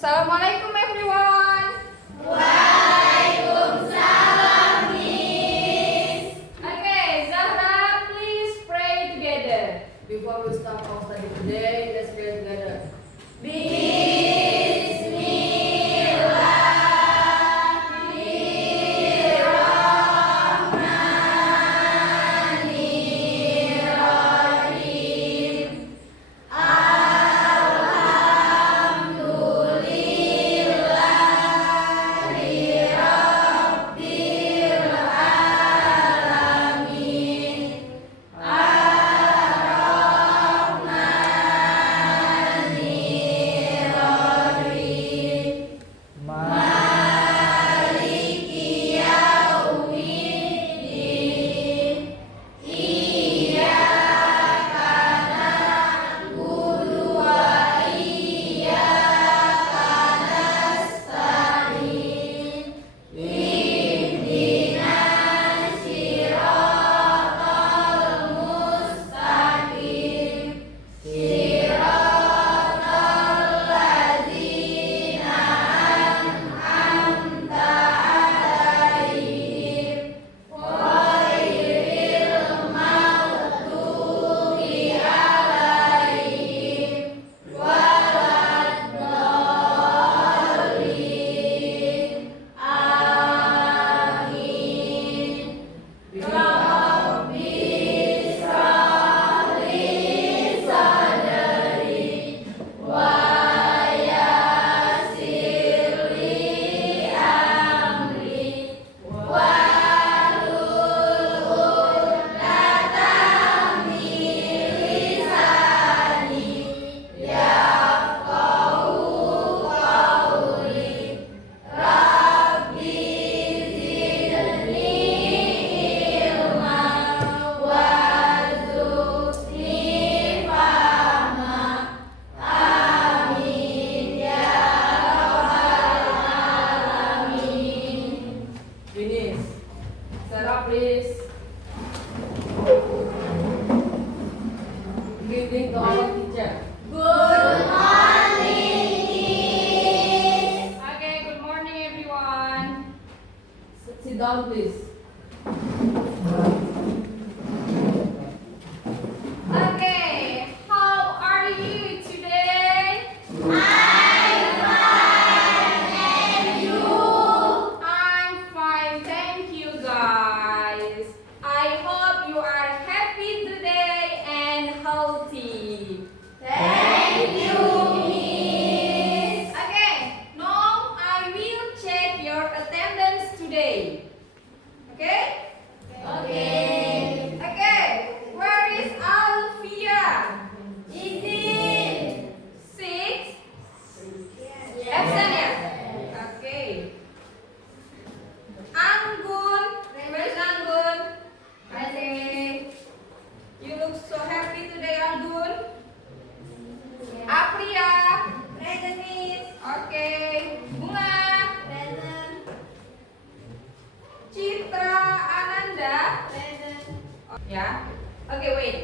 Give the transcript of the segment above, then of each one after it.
Assalamualaikum everyone. Waalaikumsalam, Miss. Okay, Zahra, please pray together. Before we start our study today, let's pray together. Finish. Sarah, please. Good evening to our teacher. Good morning, Miss. Okay, good morning everyone. Sit down, please. Okay, how are you today? I'm fine, and you? I'm fine, thank you guys. I hope you are happy today and healthy. Thank you, Miss. Okay, now I will check your attendance today. Okay? Okay. Okay, where is Alfia? Is it? 6. Absent ya? Okay. Anggun, where's Anggun? Okay. You look so happy today, Anggun. Apriya, present Miss. Okay. Bunga, present. Citra Ananda, present. Ya. Okay, wait.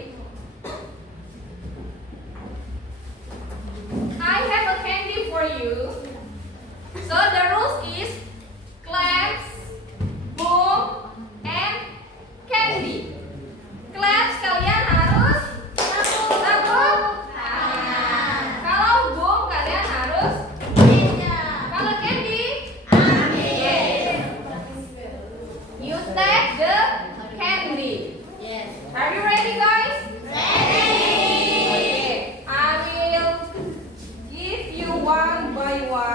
I have a candy for you. So the rules is claps, boom, and candy. Claps kalian harus tepuk tangan. Kalau boom kalian harus. Kalau candy, yes. You take the candy. Yes. Are you ready, guys? Ready. Okay. I will give you one by one.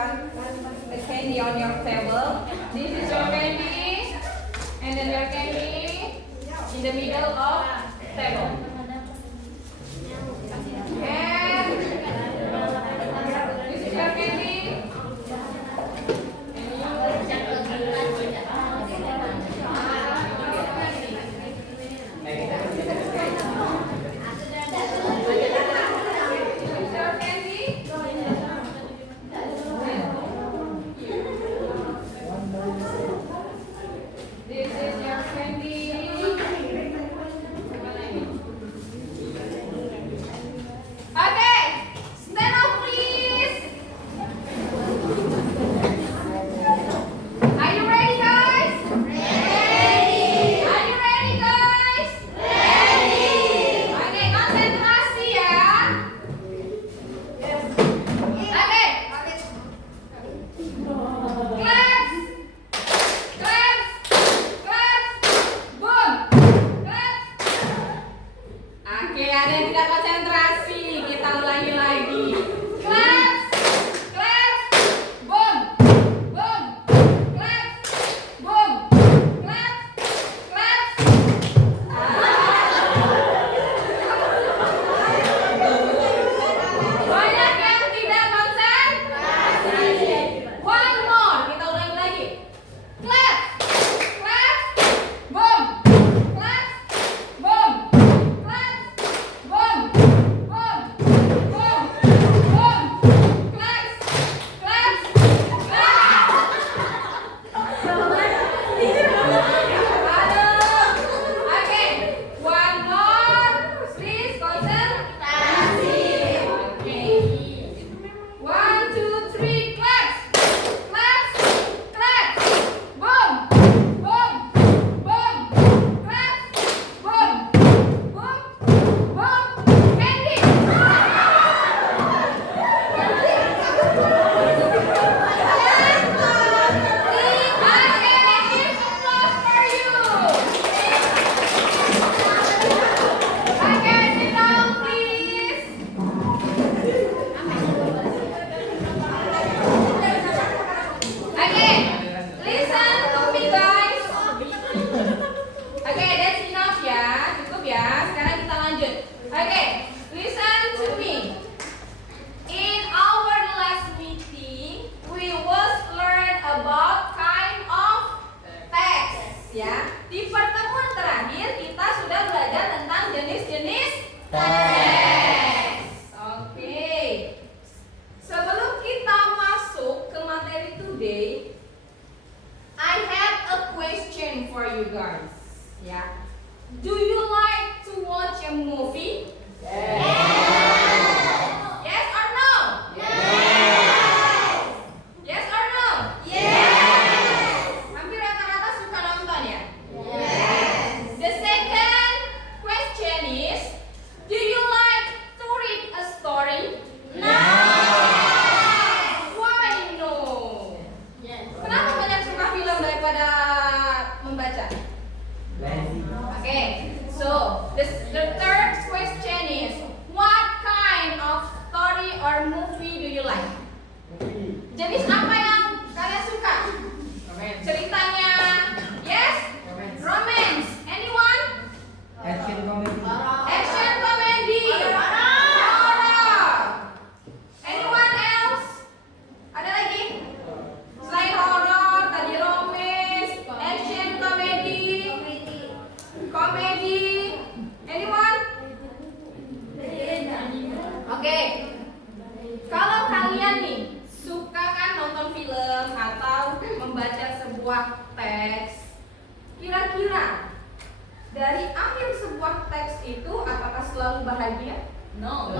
bahagia? No.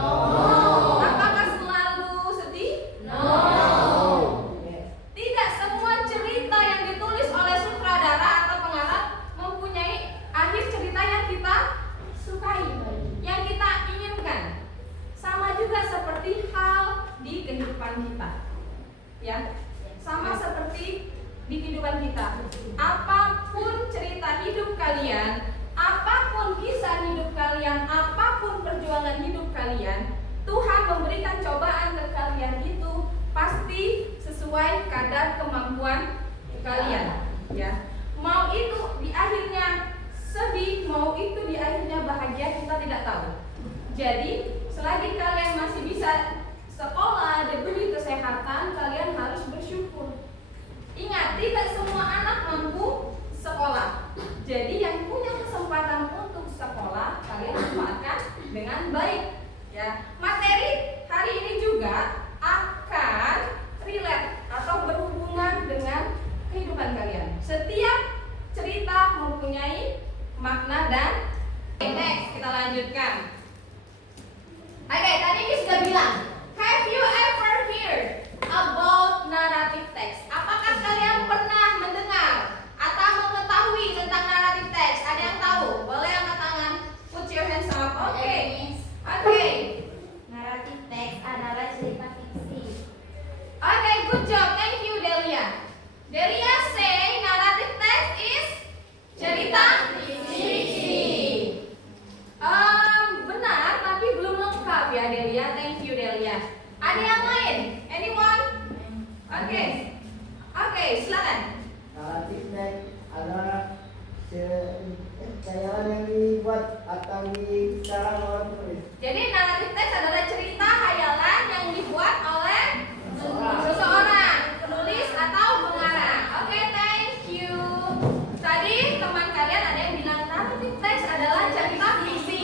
Apakah selalu sedih? Tidak semua cerita yang ditulis oleh sutradara atau pengarang mempunyai akhir cerita yang kita sukai, yang kita inginkan. Sama juga seperti hal di kehidupan kita. Ya, sama seperti di kehidupan kita. Apapun cerita hidup kalian, apapun kisah hidup kalian, apapun perjuangan hidup kalian, Tuhan memberikan cobaan ke kalian itu pasti sesuai kadar kemampuan kalian. Ya, mau itu di akhirnya sedih, mau itu di akhirnya bahagia, kita tidak tahu. Jadi selagi kalian masih bisa sekolah, diberi kesehatan, kalian harus bersyukur. Ingat, tidak semua anak mampu sekolah. Jadi yang punya kesempatan untuk sekolah, kalian manfaatkan dengan baik. Ya, materi hari ini juga akan relate atau berhubungan dengan kehidupan kalian. Setiap cerita mempunyai makna dan next kita lanjutkan. Oke, tadi kita sudah bilang, have you ever heard about narrative text? Apakah kalian pernah mendengar atau mengetahui tentang narrative text? Ada yang tahu? Boleh angkat tangan. Put your hands up. Oke. Oke. Narrative text adalah cerita fiksi. Oke, good job. Thank you, Delia. Delia say narrative text is cerita fiksi. Benar, tapi belum lengkap ya, Delia. Thank you, Delia. Ada yang lain? Anyone? Oke. Oke, silakan. Narratif text adalah khayalan yang dibuat atau dikarang oleh penulis. Jadi narrative text adalah cerita hayalan yang dibuat oleh seseorang, penulis atau pengarang. Oke, thank you. Tadi teman kalian ada yang bilang narrative text adalah cerita fiksi.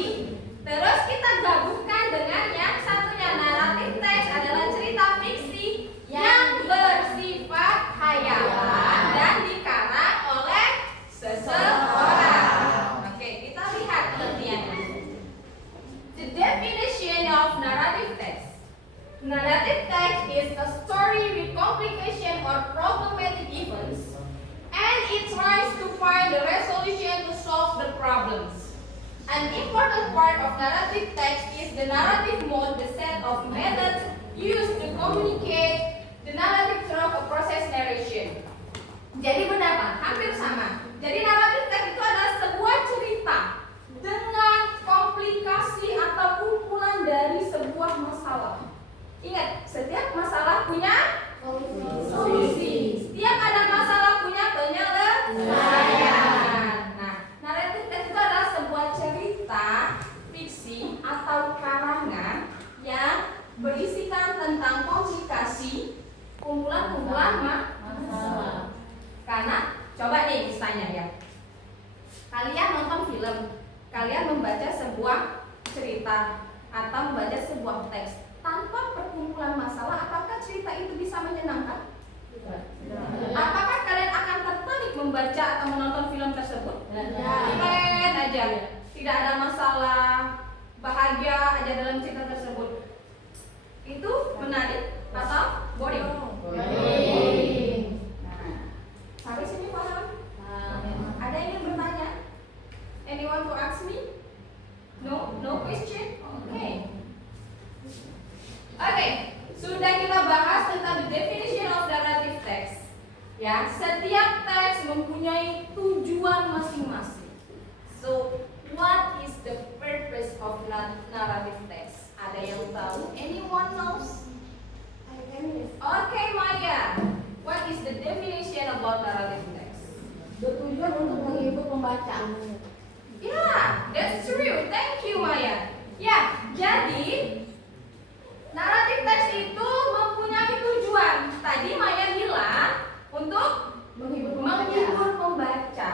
Terus kita gabungkan dengan yang satunya, narrative text adalah cerita fiksi yang bersifat hayalan dan dikarang oleh seseorang. Oke, kita lihat pengertiannya. The definition of narrative text. Narrative text is a story with complication or problematic events, and it tries to find the resolution to solve the problems. An important part of narrative text is the narrative mode, the set of methods used to communicate the narrative through a process narration. Jadi benar Pak, hampir sama. Jadi narrative text itu adalah sebuah cerita dengan komplikasi atau kumpulan dari sebuah masalah. Ingat, setiap masalah punya solusi. Setiap ada masalah punya penyelesaian. Nah, narrative text itu adalah sebuah cerita fiksi atau karangan yang berisikan tentang komplikasi, kumpulan-kumpulan masalah. Karena coba nih misalnya ya, kalian nonton film, kalian membaca sebuah cerita atau membaca sebuah teks tanpa perkumpulan masalah, apakah cerita itu bisa menyenangkan? Apakah kalian akan tertarik membaca atau menonton film tersebut? Keren aja, tidak ada masalah, bahagia aja dalam cerita tersebut. Itu menarik atau boring? Sampai sini paham? Ada yang ingin bertanya? Anyone who ask me? No? No question? Okay. Oke, sudah kita bahas tentang the definition of narrative text. Ya, setiap teks mempunyai tujuan masing-masing. So, what is the purpose of narrative text? Ada yang tahu? Anyone knows? Okay, Maya. What is the definition about narrative text? Bertujuan untuk menghibur pembaca. Yeah, that's true. Thank you, Maya. Ya, jadi narrative text itu mempunyai tujuan. Tadi Maya bilang untuk menghibur pembaca.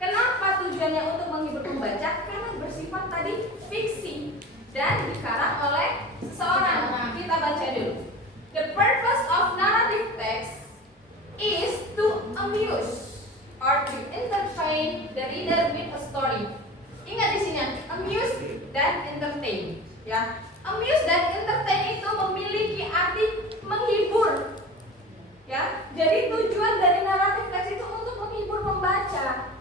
Kenapa tujuannya untuk menghibur pembaca? Karena bersifat tadi fiksi dan dikarang oleh seseorang. Kita baca dulu. The purpose of narrative text is to amuse or to entertain the reader with a story. Ingat di sini, amuse dan entertain. Ya, amuse dan entertain itu memiliki arti menghibur. Ya, jadi tujuan dari naratif teks itu untuk menghibur pembaca.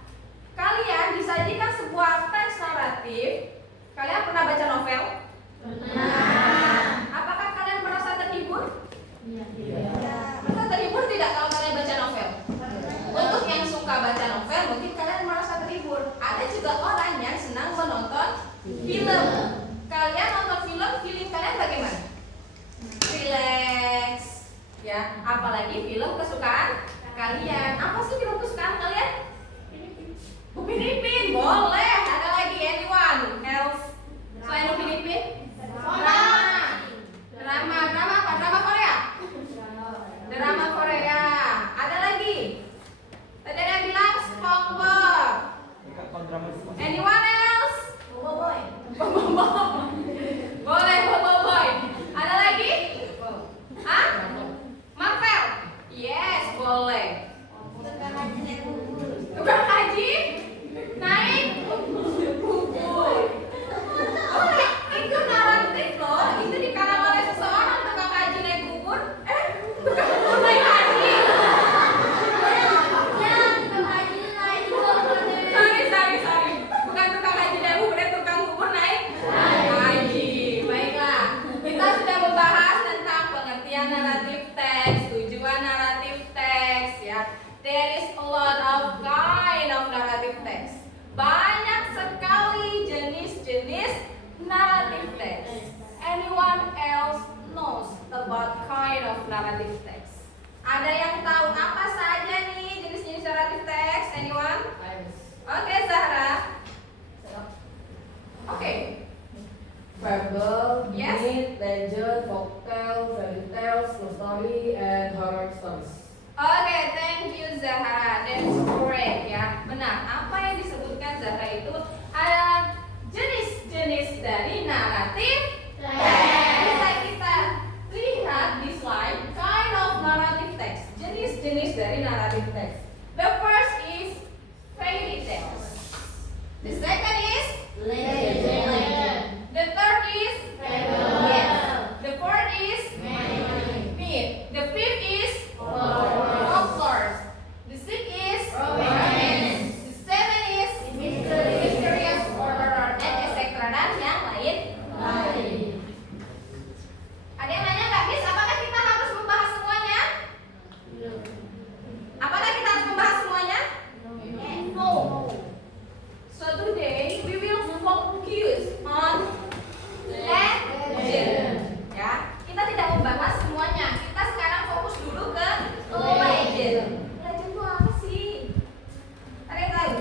Kalian disajikan sebuah teks naratif. Kalian pernah baca novel? Pernah. Apakah kalian merasa terhibur? Iya. Merasa terhibur tidak kalau kalian baca novel? Untuk yang suka baca novel, mungkin kalian merasa terhibur. Ada juga orang yang senang menonton film. Kalian nonton film, feeling kalian bagaimana? Relax, ya. Apalagi film kesukaan kalian. Apa sih film kesukaan kalian? Upin Ipin, boleh. Ada lagi anyone else selain Upin Ipin? Drama apa? Drama Korea? Drama Korea. Ada lagi? Tadi ada yang bilang SpongeBob. Anyone else? Boboiboy. Boleh Boboiboy. Ada lagi? Hah? Marvel? Yes, boleh. Tukang haji naik bubur. Tukang haji naik bubur. Oh, itu naratif loh. Itu dikarang oleh seseorang tukang haji naik bubur. Tukang bubur naik haji. Ya, tukang haji naik bubur. Sorry. Bukan tukang haji naik bubur, tukang bubur naik haji. Baiklah, kita sudah membahas tentang pengertian naratif teks, tujuan naratif teks, ya. There is a lot of kind of narrative text. Banyak sekali jenis-jenis naratif text. Anyone else knows about kind of narrative text? Ada yang tahu apa saja nih jenis-jenis naratif text? Anyone? Oke, Zahra. Oke. Fable, Yes. myth, legend, folktale, fairy tales, love story, and horror stories. Oke, thank you Zahra. That's correct ya. Benar. Apa yang disebutkan Zahra itu adalah jenis-jenis dari naratif text. Bisa kita lihat di slide kind of narrative text. Jenis-jenis dari naratif text. The first is fairy tales. The second is Legend. the third is Fable. yes. The fourth is myth. The fifth is folklore. The sixth is romance. The seventh is mysterious horror dan etc. dan yang lain. Ada yang nanya nggak, Miss? Apakah kita harus membahas semuanya? Apakah kita harus membahas semuanya? No. So today we will focus on legend. Ya, kita tidak membahas semuanya. Kita sekarang fokus dulu ke legend. Legend itu apa sih? Ada yang tahu?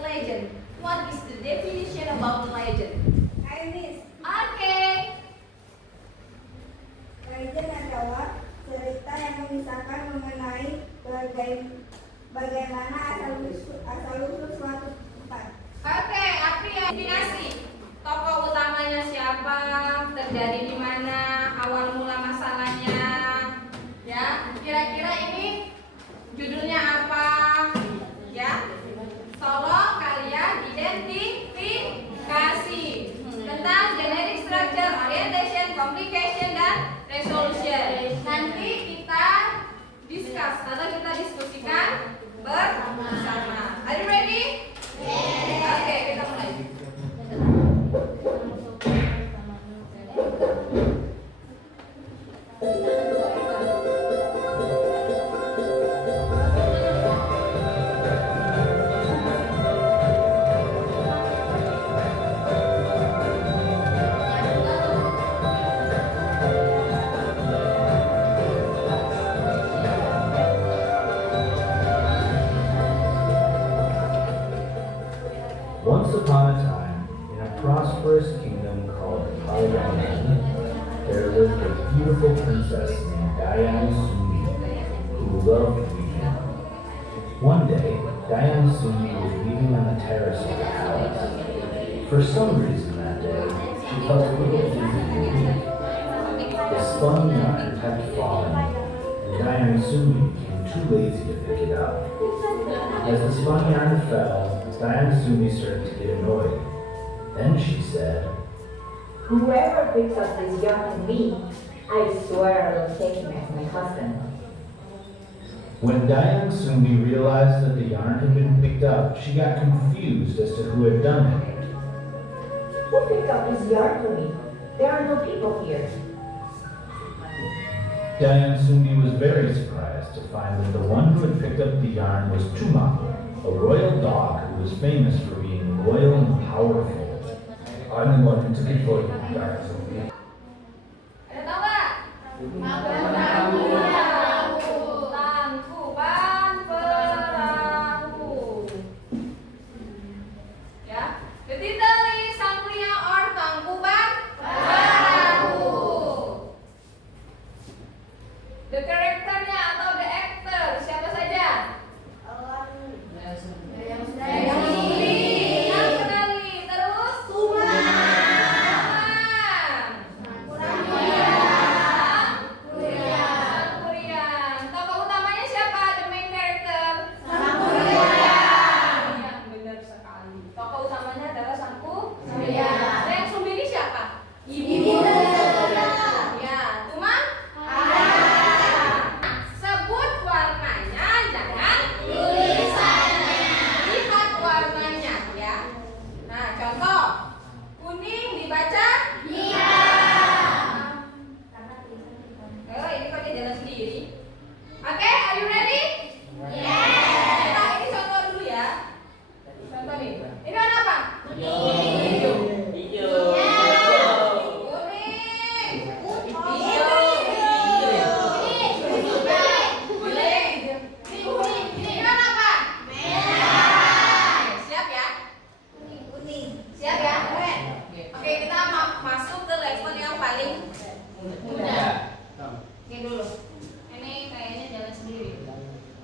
Legend. What is the definition about legend? Oke. Legend adalah cerita yang mengisahkan mengenai bagaimana asal-usul suatu tempat. Oke, definisi. Tokoh utamanya siapa? Terjadi di mana? Awal mula masalahnya? Ya, kira-kira ini judulnya apa? Ya, tolong kalian identifikasi tentang generic structure, orientation, complication, dan resolution. Nanti kita discuss atau kita diskusikan bersama. Are you ready? Oke, kita mulai. Once upon a time, in a prosperous kingdom called Kalyani, there lived a beautiful princess named Diana Sumi, who loved weaving. One day, Diana Sumi was weaving on the terrace of the palace. For some reason that day, she felt a little dizzy and weak. The spun yarn kept falling, and Diana Sumi became too lazy to pick it up. As the spun yarn fell, Diana Sumi started to get annoyed. Then she said, Whoever picks up this yarn from me, I swear I will take him as my husband. When Dayang Sumi realized that the yarn had been picked up, she got confused as to who had done it. Who picked up this yarn for me? There are no people here. Dayang Sumi was very surprised to find that the one who had picked up the yarn was Tuma, a royal dog who was famous for being loyal and powerful. I'm the one who took it for you, Dayang Sumi. Ada tahu nggak? Tangkuban perahu. Ya, the title is Sangkuriang or Tangkuban Perahu. The karakternya atau the actor siapa saja? Dayang Sumi. Yang kenali terus Sangkuriang. Tokoh utamanya siapa? The main character? Sangkuriang. Benar sekali. Tokoh utamanya adalah Sangkuriang. Dayang Sumi ini siapa? Ibu. Ya, Tuma? Sebut warnanya, jangan tulisannya. Lihat warnanya ya. Nah, contoh. Kuning dibaca? Iya. Oh, ini kok dia jalan sendiri. Oke, are you ready? Yes. Ini contoh dulu ya. Contoh nih. Ini warna apa? Hijau. Ini warna apa? Merah. Siap ya? Siap ya? Oke, kita masuk ke level yang paling mudah. Oke dulu. Ini kayaknya jalan sendiri.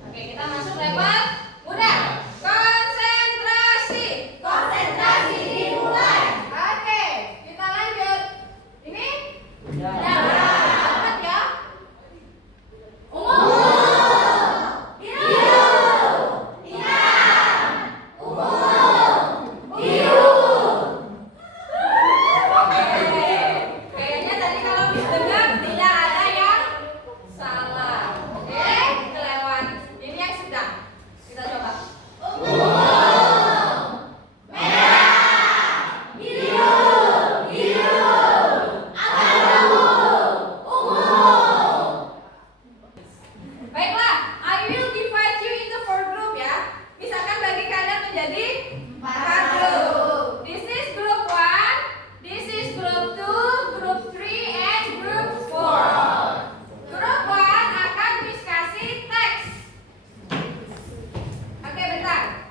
Oke, kita masuk level mudah. Konsentrasi. Konsentrasi dimulai. Oke, kita lanjut. Ini? Cepat ya. Ungu. Biru. Hitam. Ungu. Biru. Oke. Kayaknya tadi kalau didengar tidak ada yang salah. Oke, kelewat. Ini yang sedang. Kita coba. Ungu. Merah. Biru. Abu. Ungu. Baiklah, I will divide you into 4 group ya. Misalkan bagi kalian menjadi 4 grup. This is group 1, this is group 2, group 3, and group 4. Group 1 akan Miss kasih teks. Oke, bentar.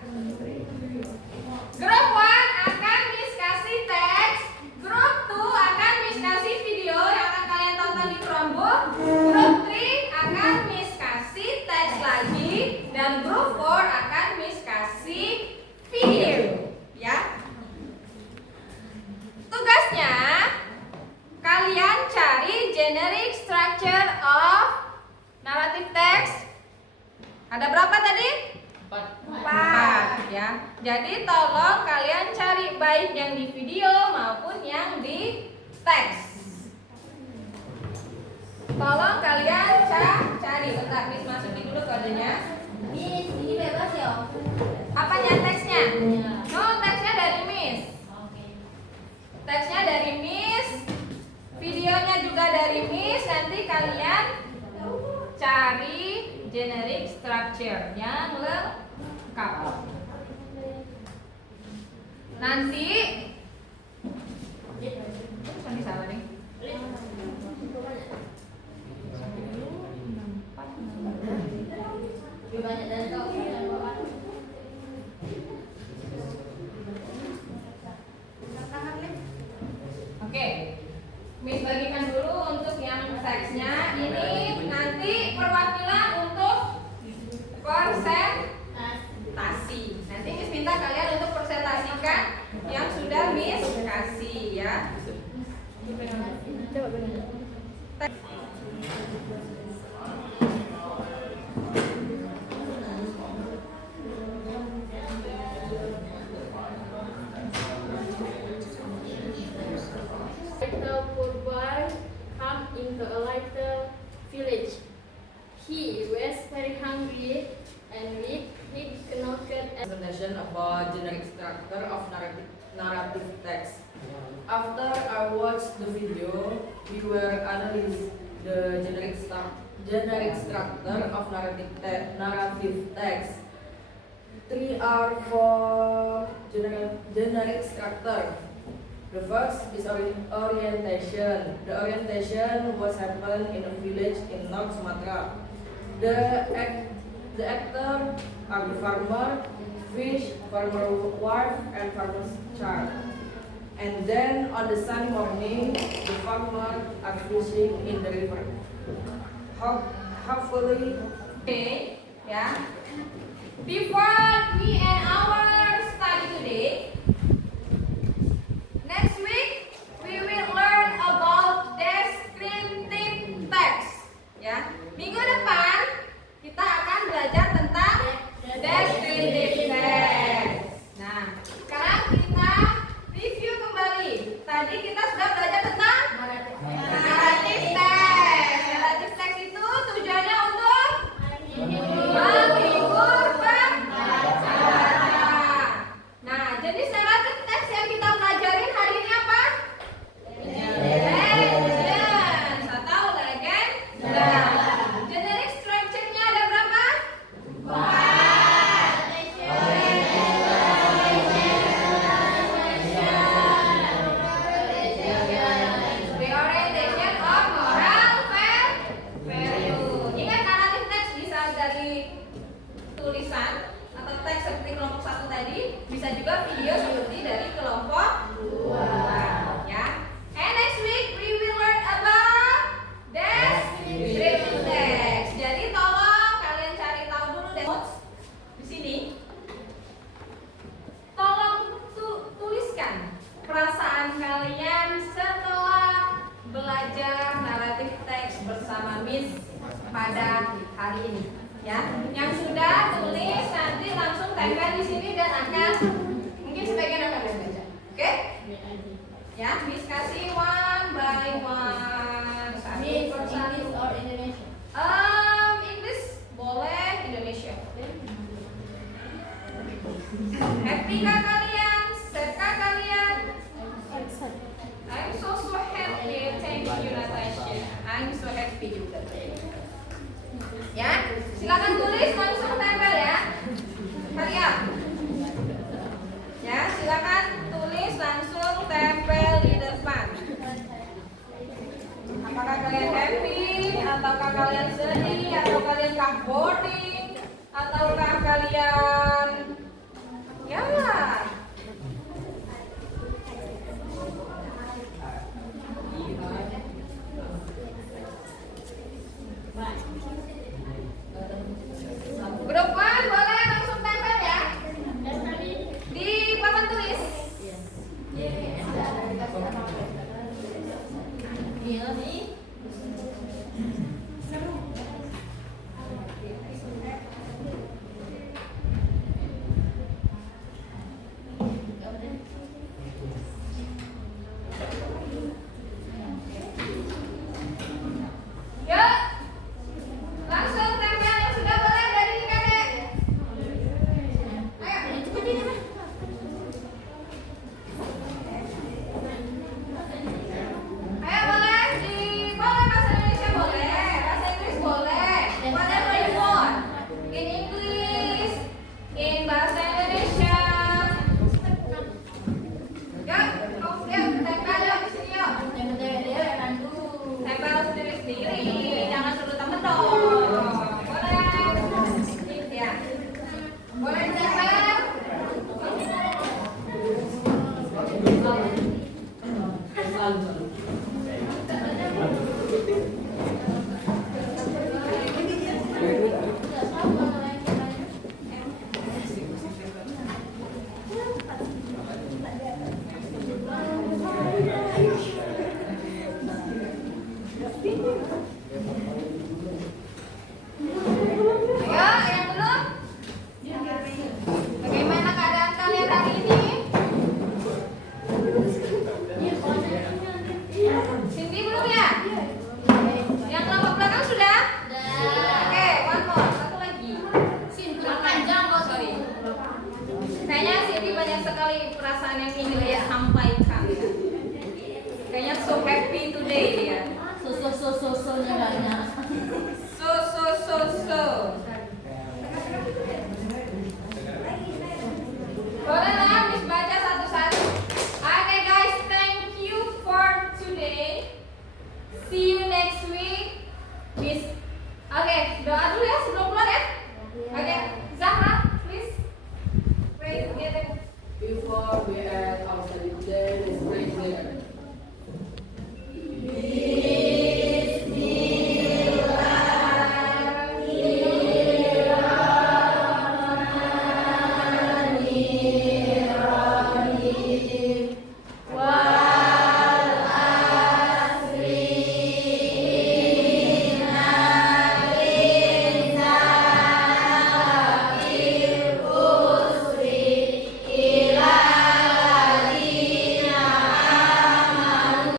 Group 1 akan Miss kasih teks. Group 2 akan Miss kasih video yang akan kalian tonton di Chromebook. Group 3 akan Miss kasih teks lagi. Dan group 4 akan Miss kasih video. Ya. Tugasnya kalian cari generic structure of narrative text. Ada berapa tadi? 4 ya. Jadi tolong kalian cari baik yang di video maupun yang di teks. Tolong kalian cari. Bentar, Miss masukin dulu kodenya. Ini bebas ya, Om? Apanya teksnya? No, teksnya dari Miss. Teksnya dari Miss. Videonya juga dari Miss. Nanti kalian cari generic structure yang lengkap. Nanti bukan salah nih. Lebih banyak dari kau yang bawa. Oke, Miss bagikan dulu untuk yang teksnya. Ini nanti perwakilan untuk presentasi. Nanti Miss minta kalian untuk presentasikan yang sudah Miss kasih ya. into a little village. He was very hungry and weak. He knocked at Presentation about generic structure of narrative text. After I watched the video, we were analyzing the generic structure of narrative text. 3 are for generic structure. The first is orientation. The orientation was happened in a village in North Sumatra. The actor are the farmer, fish, farmer wife, and farmer's child. And then on the sunny morning, the farmer are fishing in the river. Hopefully, Okay, ya. Before we end our study today, next week we will learn about descriptive text. Ya, minggu depan kita akan belajar tentang descriptive text. Nah, sekarang kita review kembali. Tadi kita sudah belajar tentang narrative text. Narrative text itu tujuannya untuk menghibur pembaca. Nah, jenis narrative text yang kita pelajarin hari ini apa? Legend atau legend. Generic structure-nya ada berapa? 4. Reorientation of moral value. Ingat narrative text bisa dari tulisan atau teks seperti kelompok 1 tadi, bisa juga video seperti dari kelompok 2. Ya. And next week we will learn about descriptive text. Jadi tolong kalian cari tahu dulu deh notes di sini. Tolong tuliskan perasaan kalian setelah belajar naratif teks bersama Miss pada hari ini. Ya, yang sudah tulis nanti langsung tempel di sini dan akan mungkin sebagian akan membaca. Oke? Ya, Miss kasih one by one. Miss English or Indonesia? English boleh, Indonesia. Happy kah kalian? Sad kah kalian? I'm so happy. Thank you Natasha. I'm so happy juga. Ya, silakan tulis langsung tempel ya. Hurry up. Ya, silakan tulis langsung tempel di depan. Apakah kalian happy, ataukah kalian sedih, atau kalian boring, ataukah kalian ya? Grup 1 boleh langsung tempel ya di papan tulis. Yuk, langsung tempel yang sudah boleh dari kakek. Ayo, cepat ini mah. Ayo boleh bahasa Indonesia boleh, bahasa Inggris boleh. Whatever you want. In English, in bahasa Indonesia. Yuk, tempel yuk di sini yuk. Tempel sendiri-sendiri, jangan suruh temen dong. Boleh? Ya. Boleh ditempel? Ayo, yang belum? Bagaimana keadaan kalian hari ini? Cindy belum ya? so happy today